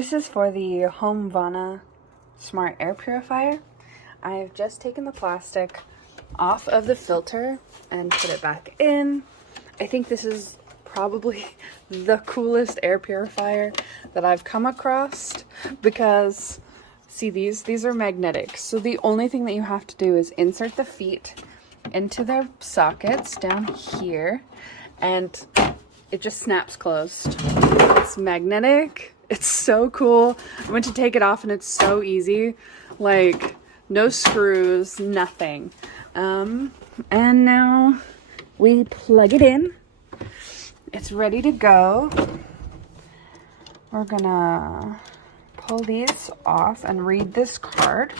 This is for the Homvana Smart Air Purifier. I've just taken the plastic off of the filter and put it back in. I think this is probably the coolest air purifier that I've come across because, see, these are magnetic. So the only thing that you have to do is insert the feet into their sockets down here and it just snaps closed. It's magnetic. It's so cool. I went to take it off and it's so easy. Like, no screws, nothing. And now we plug it in. It's ready to go. We're gonna pull these off and read this card.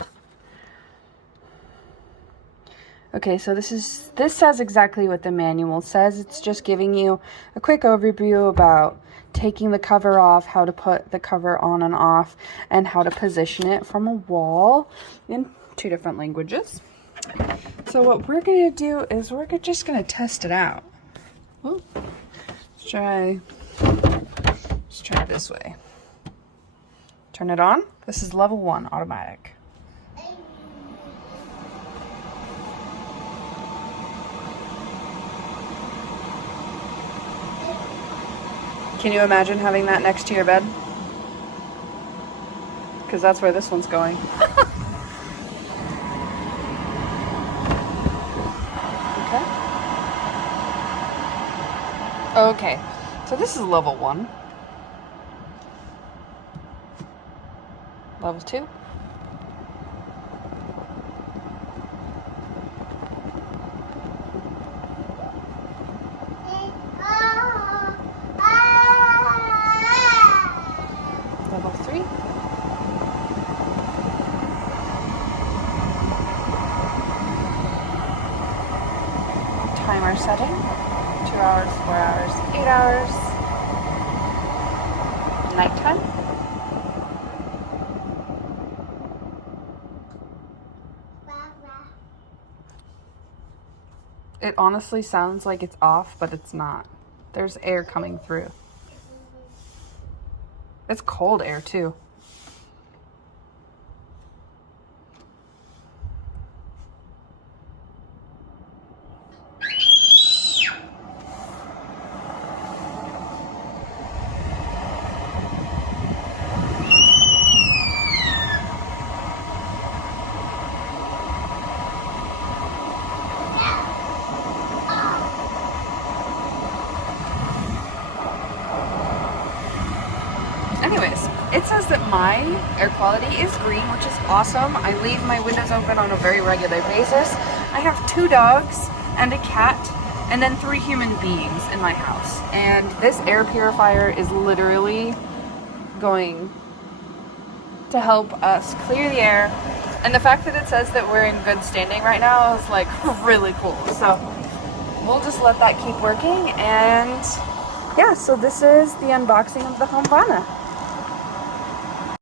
Okay, so this says exactly what the manual says. It's just giving you a quick overview about taking the cover off, how to put the cover on and off, and how to position it from a wall in 2 different languages. So what we're going to do is we're just going to test it out. Ooh. Let's try this way. Turn it on. This is level 1 automatic. Can you imagine having that next to your bed? Because that's where this one's going. Okay, so this is level 1. Level 2. Level 3. Timer setting. 2 hours, 4 hours, 8 hours. Nighttime. It honestly sounds like it's off, but it's not. There's air coming through. It's cold air too. Anyways, it says that my air quality is green, which is awesome. I leave my windows open on a very regular basis. I have 2 dogs and a cat and then 3 human beings in my house. And this air purifier is literally going to help us clear the air. And the fact that it says that we're in good standing right now is like really cool. So we'll just let that keep working. And yeah, so this is the unboxing of the Homvana.